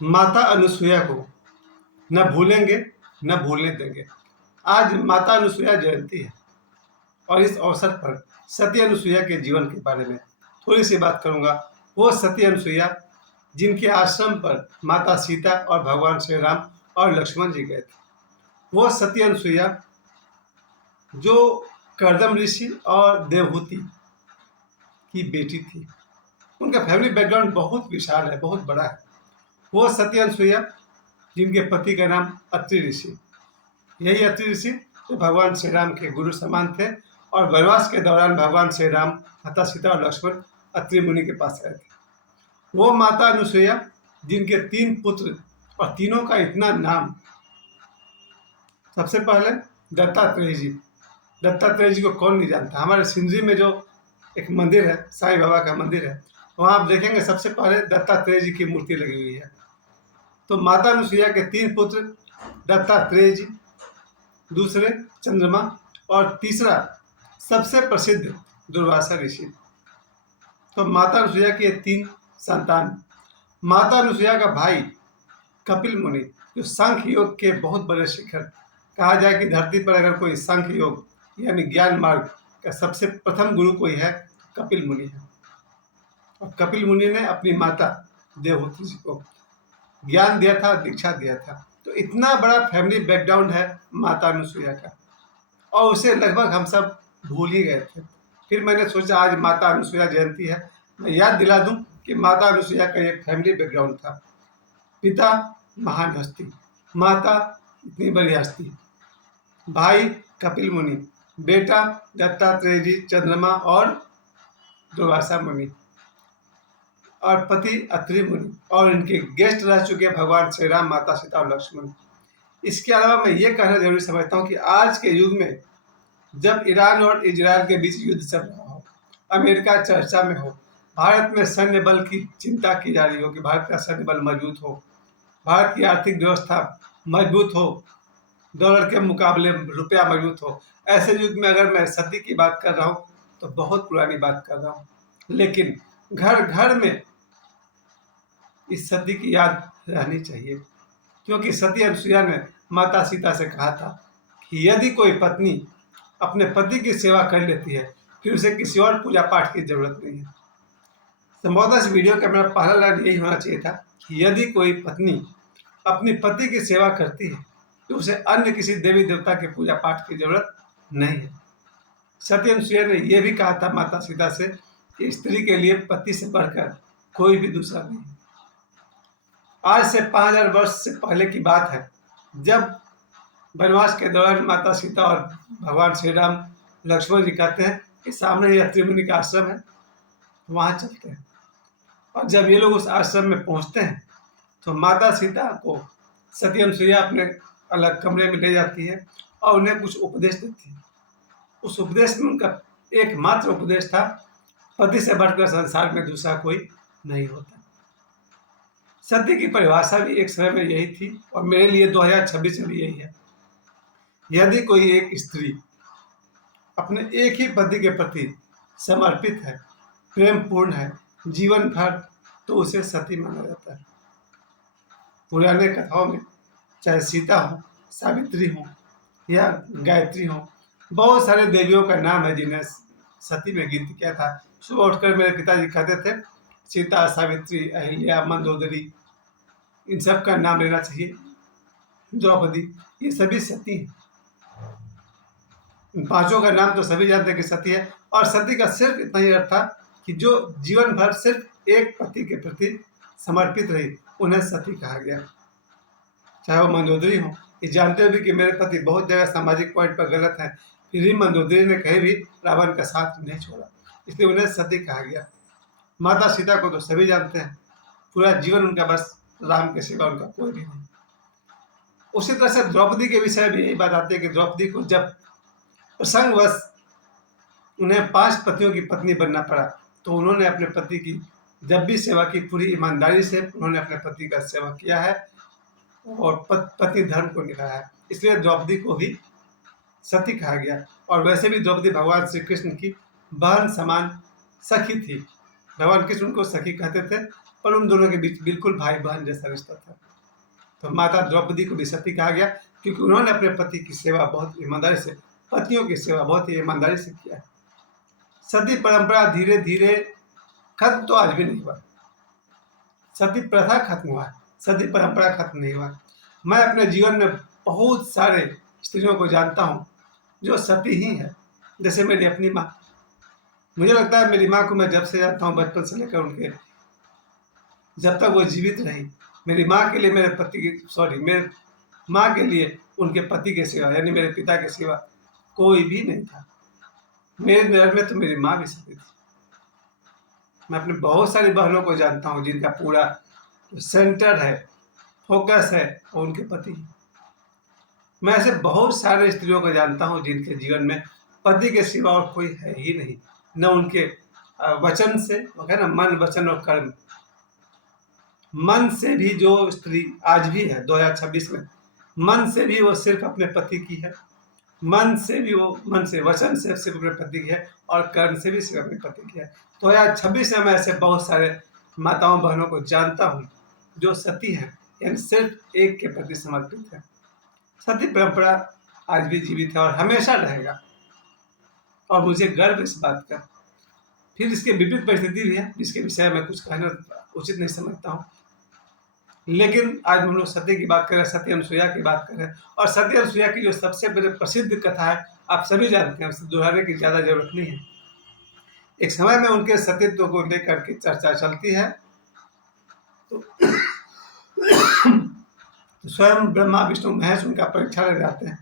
माता अनुसुईया को न भूलेंगे न भूलने देंगे। आज माता अनुसुईया जयंती है और इस अवसर पर सती अनुसुईया के जीवन के बारे में थोड़ी सी बात करूंगा। वो सती अनुसुईया जिनके आश्रम पर माता सीता और भगवान श्री राम और लक्ष्मण जी गए थे। वो सती अनुसुईया जो कर्दम ऋषि और देवहूति की बेटी थी। उनका फैमिली बैकग्राउंड बहुत विशाल है, बहुत बड़ा है। वो सती अनुसुईया जिनके पति का नाम अत्रि ऋषि, यही अत्रि ऋषि जो भगवान श्री राम के गुरु समान थे और वनवास के दौरान भगवान श्री राम, माता सीता और लक्ष्मण अत्रि मुनि के पास आए थे। वो माता अनुसुईया जिनके 3 पुत्र और तीनों का इतना नाम। सबसे पहले दत्तात्रेय जी। दत्तात्रेय जी को कौन नहीं जानता। हमारे सिंधी में जो एक मंदिर है, साईं बाबा का मंदिर है, वहाँ आप देखेंगे सबसे पहले दत्तात्रेय जी की मूर्ति लगी हुई है। तो माता अनुसुईया के 3 पुत्र दत्तात्रेय जी, दूसरे चंद्रमा और तीसरा सबसे प्रसिद्ध दुर्वासा ऋषि। तो माता अनुसुईया के 3 संतान। माता अनुसुईया का भाई कपिल मुनि जो सांख्य योग के बहुत बड़े शिखर, कहा जाए कि धरती पर अगर कोई सांख्य योग यानी ज्ञान मार्ग का सबसे प्रथम गुरु कोई है, कपिल मुनि है। और कपिल मुनि ने अपनी माता देवहूति जी को ज्ञान दिया था, दीक्षा दिया था। तो इतना बड़ा फैमिली बैकग्राउंड है माता अनुसुईया का, और उसे लगभग हम सब भूल ही गए थे। फिर मैंने सोचा आज माता अनुसुईया जयंती है, मैं याद दिला दूं कि माता अनुसुईया का एक फैमिली बैकग्राउंड था। पिता महान हस्ती, माता इतनी बड़ी हस्ती, भाई कपिल मुनि, बेटा दत्तात्रेय जी, चंद्रमा और दुर्वासा मुनि, और पति अत्रि मुनि, और इनके गेस्ट रह चुके भगवान श्री राम, माता सीता और लक्ष्मण। इसके अलावा मैं ये कहना जरूरी समझता हूँ कि आज के युग में जब ईरान और इजराइल के बीच युद्ध चल रहा हो, अमेरिका चर्चा में हो, भारत में सैन्य बल की चिंता की जा रही हो कि भारत का सैन्य बल मजबूत हो, भारत की आर्थिक व्यवस्था मजबूत हो, डॉलर के मुकाबले रुपया मजबूत हो, ऐसे युग में अगर मैं सती की बात कर रहा हूँ तो बहुत पुरानी बात कर रहा हूँ। लेकिन घर घर में इस सती की याद रहनी चाहिए, क्योंकि सती अनुसुईया ने माता सीता से कहा था कि यदि कोई पत्नी अपने पति की सेवा कर लेती है फिर उसे किसी और पूजा पाठ की जरूरत नहीं है। संभवतः इस वीडियो का मेरा पहला लाइन यही होना चाहिए था कि यदि कोई पत्नी अपनी पति की सेवा करती है तो उसे अन्य किसी देवी देवता के पूजा पाठ की जरूरत नहीं है। सती अनुसुईया ने यह भी कहा था माता सीता से कि स्त्री के लिए पति से बढ़कर कोई भी दूसरा नहीं है। आज से 5000 वर्ष से पहले की बात है, जब वनवास के दौरान माता सीता और भगवान श्री राम, लक्ष्मण जी कहते हैं कि सामने ही अत्रि मुनि का आश्रम है, वहाँ चलते हैं। और जब ये लोग उस आश्रम में पहुँचते हैं तो माता सीता को सती अनुसुईया अपने अलग कमरे में ले जाती है और उन्हें कुछ उपदेश देती है। उस उपदेश में उनका एकमात्र उपदेश था, पति से बढ़कर संसार में दूसरा कोई नहीं होता। सत्य की परिभाषा भी एक समय में यही थी और मेरे लिए 2026 में भी यही है। यदि कोई एक स्त्री अपने एक ही पति के प्रति समर्पित है, प्रेम पूर्ण है जीवन भर, तो उसे सती माना जाता है। पुराने कथाओं में चाहे सीता हो, सावित्री हो या गायत्री हो, बहुत सारे देवियों का नाम है जिन्हें सती में गिनती किया था। सुबह उठकर मेरे पिताजी कहते थे सीता, सावित्री, अहिल्या, मंदोदरी, इन सब का नाम लेना चाहिए, द्रौपदी, ये सभी सती हैं। इन 5 का नाम तो सभी जानते हैं कि सती है। और सती का सिर्फ इतना ही अर्थ था कि जो जीवन भर सिर्फ एक पति के प्रति समर्पित रही, उन्हें सती कहा गया। चाहे वो मंदोदरी हो, ये जानते हुए भी कि मेरे पति बहुत जगह सामाजिक पॉइंट पर गलत है, फिर भी मंदोदरी ने कहीं भी रावण का साथ नहीं छोड़ा, इसलिए उन्हें सती कहा गया। माता सीता को तो सभी जानते हैं, पूरा जीवन उनका बस राम के सिवा उनका कोई भी नहीं। उसी तरह से द्रौपदी के विषय में यही बात आती है कि द्रौपदी को जब प्रसंगवश उन्हें 5 पतियों की पत्नी बनना पड़ा तो उन्होंने अपने पति की जब भी सेवा की, पूरी ईमानदारी से उन्होंने अपने पति का सेवा किया है और पति धर्म को निभाया है, इसलिए द्रौपदी को भी सती कहा गया। और वैसे भी द्रौपदी भगवान श्री कृष्ण की बहन समान सखी थी। भगवान कृष्ण उनको सखी कहते थे पर उन दोनों के बीच बिल्कुल भाई बहन जैसा रिश्ता था। तो माता द्रौपदी को भी सती कहा गया, क्योंकि उन्होंने अपने पति की सेवा बहुत ईमानदारी से, पतियों की सेवा बहुत ही ईमानदारी से किया है। सती परंपरा धीरे धीरे खत्म तो आज भी नहीं हुआ, सती प्रथा खत्म हुआ है, सती परंपरा खत्म नहीं हुआ। मैं अपने जीवन में बहुत सारे स्त्रियों को जानता हूँ जो सती ही है, जैसे मेरी अपनी माँ। मुझे लगता है मेरी माँ को मैं जब से जानता हूँ, बचपन से लेकर उनके जब तक वो जीवित रही, मेरी माँ के लिए मेरे पति की मेरे माँ के लिए उनके पति के सिवा, यानी मेरे पिता के सिवा कोई भी नहीं था। मेरे नज़र में तो मेरी माँ भी सती थी। मैं अपने बहुत सारी बहनों को जानता हूँ जिनका पूरा सेंटर है, फोकस है, और उनके पति। मैं ऐसे बहुत सारे स्त्रियों को जानता हूँ जिनके जीवन में पति के सिवा और कोई है ही नहीं, न उनके वचन से, वो है ना, मन वचन और कर्म। मन से भी जो स्त्री आज भी है 2026 में, मन से भी वो सिर्फ अपने पति की है, मन से वचन से सिर्फ अपने पति की है, और कर्म से भी सिर्फ अपने पति की है। 2026 में मैं ऐसे बहुत सारे माताओं बहनों को जानता हूँ जो सती हैं, यानी सिर्फ एक के प्रति समर्पित है। सती परंपरा आज भी जीवित है और हमेशा रहेगा, और मुझे गर्व इस बात का। फिर इसके विपरीत परिस्थिति भी है जिसके विषय में कुछ कहना उचित नहीं समझता हूँ, लेकिन आज हम लोग सती की बात कर रहे हैं, सती अनुसुईया की बात कर रहे हैं। और सती अनुसुईया की जो सबसे बड़ी प्रसिद्ध कथा है, आप सभी जानते हैं, उसे दोहराने की ज़्यादा जरूरत नहीं है। एक समय में उनके सतीत्व को लेकर के चर्चा चलती है, तो स्वयं ब्रह्मा विष्णु महेश उनका परीक्षा ले जाते हैं,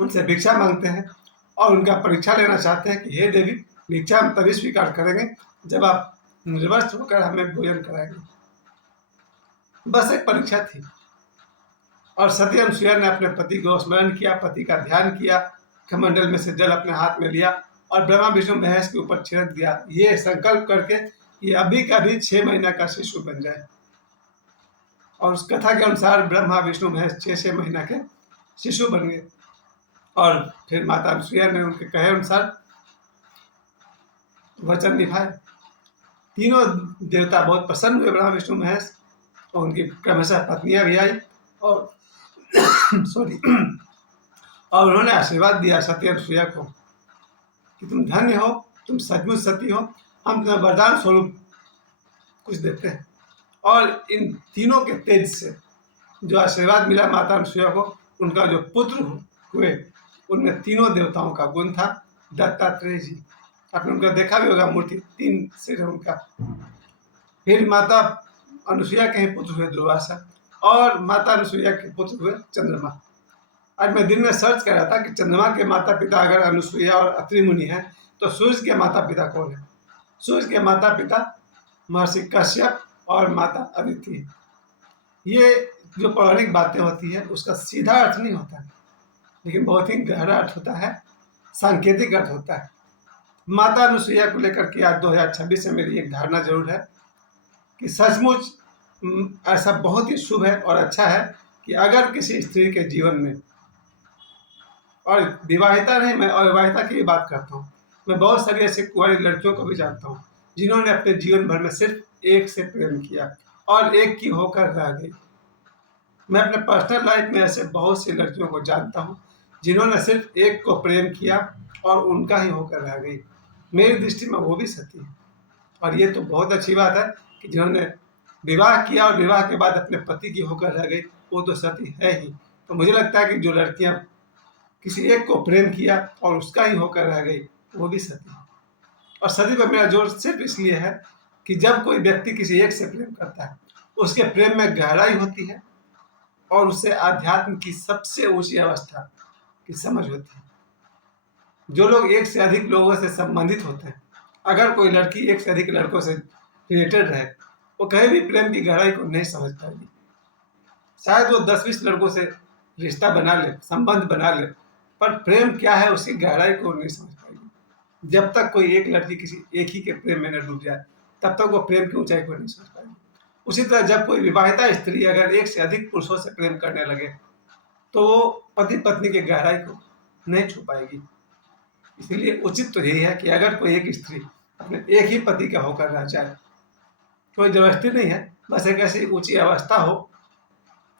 उनसे भिक्षा मांगते हैं और उनका परीक्षा लेना चाहते हैं कि हे देवी, भिक्षा हम तभी स्वीकार करेंगे जब आप निर्वस्त्र होकर हमें भोजन कराएंगे। बस एक परीक्षा थी, और सती अनुसुईया ने अपने पति को स्मरण किया, पति का ध्यान किया, कमंडल में से जल अपने हाथ में लिया और ब्रह्मा विष्णु महेश के ऊपर छिड़क दिया, ये संकल्प करके कि अभी का भी 6 महीना का शिशु बन जाए। और उस कथा के अनुसार ब्रह्मा विष्णु महेश 6 महीना के शिशु बन गए। और फिर माता अनुसुईया ने उनके कहे अनुसार वचन निभाए। तीनों देवता बहुत प्रसन्न हुए, ब्रह्मा विष्णु महेश, और उनकी क्रमशः पत्नियां भी आई और और उन्होंने आशीर्वाद दिया सती अनुसुईया को कि तुम धन्य हो, तुम सचमुच सती हो, हम तुम्हें वरदान स्वरूप कुछ देते हैं। और इन तीनों के तेज से जो आशीर्वाद मिला माता अनुसुईया को, उनका जो पुत्र हुए, उनमें तीनों देवताओं का गुण था। दत्तात्रेय जी, आपने उनका देखा भी होगा, मूर्ति 3 सिर है उनका। फिर माता अनुसुईया के ही पुत्र हुए दुर्वासा, और माता अनुसुईया के पुत्र हुए चंद्रमा। आज मैं दिन में सर्च कर रहा था कि चंद्रमा के माता पिता अगर अनुसुईया और अत्रि मुनि हैं, तो सूर्य के माता पिता कौन है? सूर्य के माता पिता महर्षि कश्यप और माता अदिति। ये जो पौराणिक बातें होती है उसका सीधा अर्थ नहीं होता है, लेकिन बहुत ही गहरा अर्थ होता है, सांकेतिक अर्थ होता है। माता अनुसुईया को लेकर के आज 2026 में मेरी एक धारणा जरूर है कि सचमुच ऐसा बहुत ही शुभ है और अच्छा है कि अगर किसी स्त्री के जीवन में, और विवाहिता नहीं, मैं अविवाहिता की बात करता हूँ, मैं बहुत सारी ऐसे कुंवारी लड़कियों को भी जानता हूँ जिन्होंने अपने जीवन भर में सिर्फ एक से प्रेम किया और एक की होकर रह गई। मैं अपने पर्सनल लाइफ में ऐसे बहुत सी लड़कियों को जानता हूँ जिन्होंने सिर्फ एक को प्रेम किया और उनका ही होकर रह गई। मेरी दृष्टि में वो भी सती है, और ये तो बहुत अच्छी बात है कि जिन्होंने विवाह किया और विवाह के बाद अपने पति की होकर रह गई, वो तो सती है ही। तो मुझे लगता है कि जो लड़कियां किसी एक को प्रेम किया और उसका ही होकर रह गई, वो भी सती है। और सती पर मेरा जोर सिर्फ इसलिए है कि जब कोई व्यक्ति किसी एक से प्रेम करता है, उसके प्रेम में गहराई होती है और उससे आध्यात्म की सबसे ऊंची अवस्था की समझ होती है। जो लोग एक से अधिक लोगों से संबंधित होते हैं, अगर कोई लड़की एक से अधिक लड़कों से रिलेटेड रहे, वो कहीं भी प्रेम की गहराई को नहीं समझ पाएगी। शायद वो 10-20 लड़कों से रिश्ता बना ले, संबंध बना ले, पर प्रेम क्या है उसकी गहराई को नहीं समझ पाएगी। जब तक कोई एक लड़की किसी एक ही के प्रेम में न डूब जाए, तब तक वो प्रेम की ऊंचाई को नहीं समझ पाएगी। उसी तरह जब कोई विवाहिता स्त्री अगर एक से अधिक पुरुषों से प्रेम करने लगे, तो वो पति पत्नी की गहराई को नहीं छू पाएगी। इसलिए उचित तो यही है कि अगर कोई एक स्त्री अपने एक ही पति का होकर रह जाए, कोई ज़बरदस्ती नहीं है, बस एक ऐसी ऊँची अवस्था हो,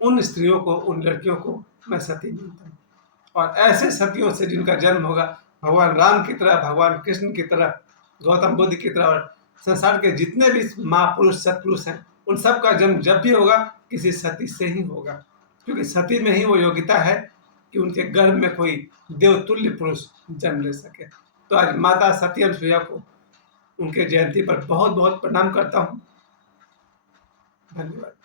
उन स्त्रियों को, उन लड़कियों को मैं सती मानता हूँ। और ऐसे सतियों से जिनका जन्म होगा भगवान राम की तरह, भगवान कृष्ण की तरह, गौतम बुद्ध की तरह, और संसार के जितने भी महापुरुष, सत्पुरुष हैं, उन सब का जन्म जब भी होगा किसी सती से ही होगा। क्योंकि सती में ही वो योग्यता है कि उनके गर्भ में कोई देवतुल्य पुरुष जन्म ले सके। तो आज माता सती अनुसुईया को उनके जयंती पर बहुत बहुत प्रणाम करता हूँ। धन्यवाद।